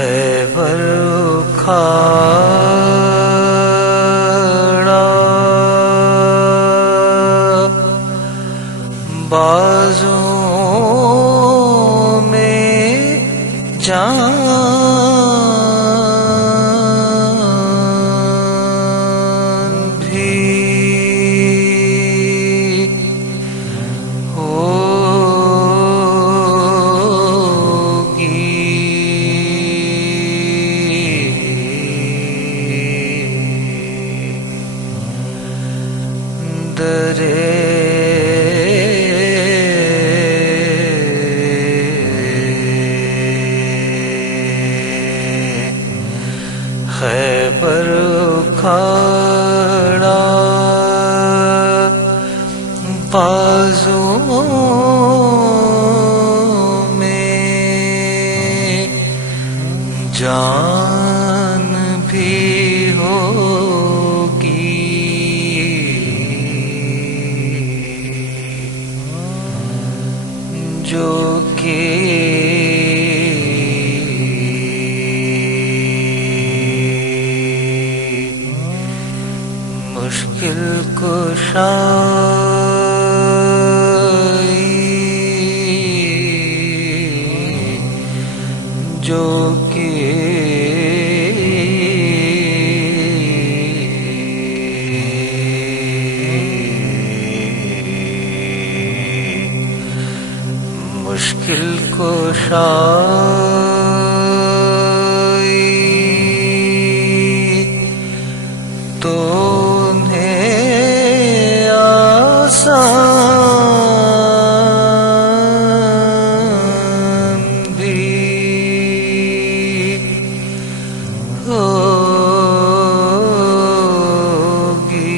خیبر اکھاڑا بازوں میں جان بھی خیبر اکھاڑا بازوں میں جان بھی ہوگی جو کہ مشکل کشائی جو کہ مشکل کشائی تو آسان بھی ہوگی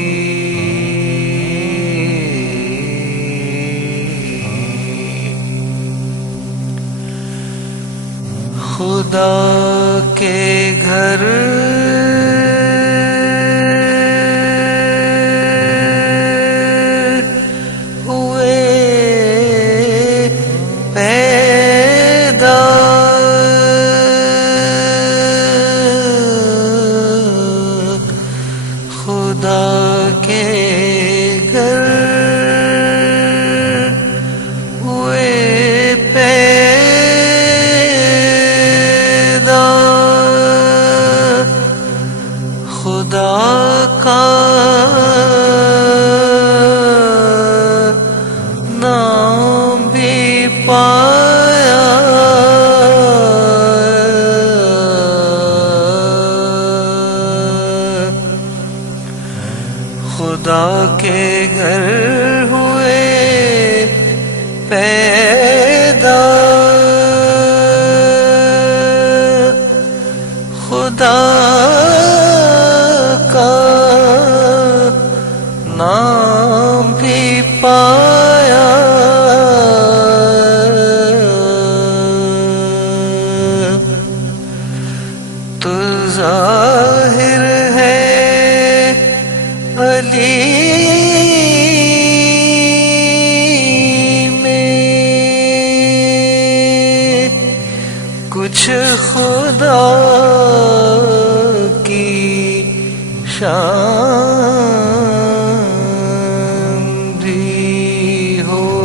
خدا کے گھر خدا کے گھر ہوئے پیدا خدا کا نام بھی پایا خدا کے گھر ہوئے پیدا خدا کا نام بھی پایا تو ظاہر ہے علی میں کچھ خدا کی شان بھی ہوگی